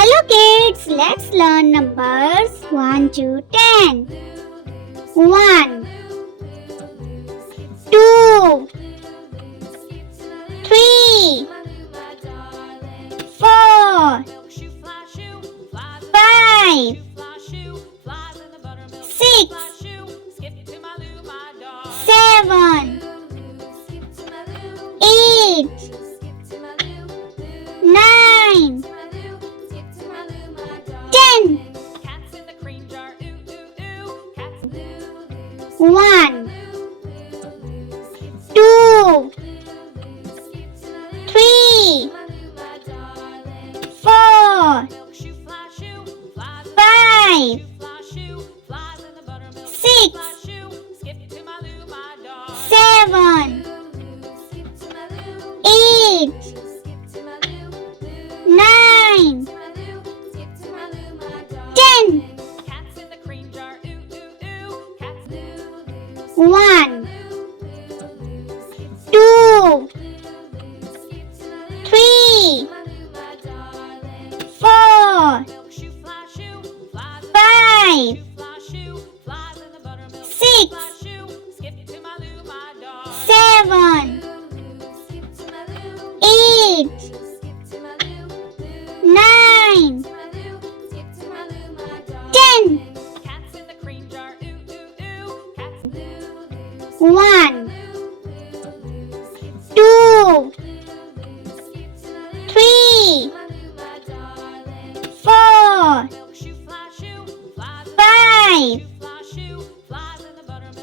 Hello kids, let's learn numbers 1 to 10. 1 2 3 4 5 6 7 8 9 10 1 2 3 4 5 6 7 8 9 10 1 2 3 4 5 6 7 8 9 10 1 2 3 4 5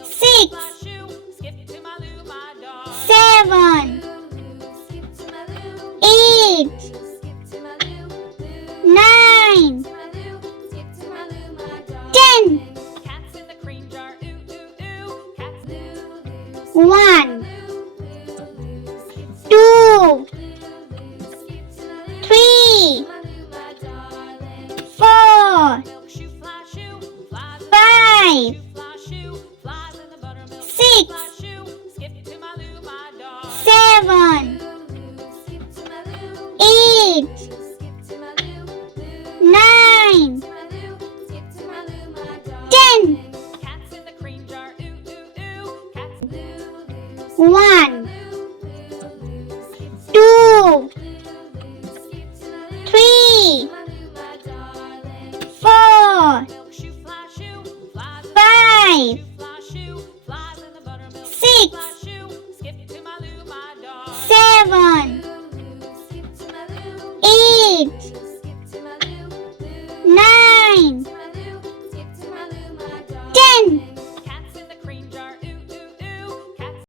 6 7 8 9 10 1 2 3 4 5 6 7 8 9 10 1 2 3 4 5 6 7 8 9 10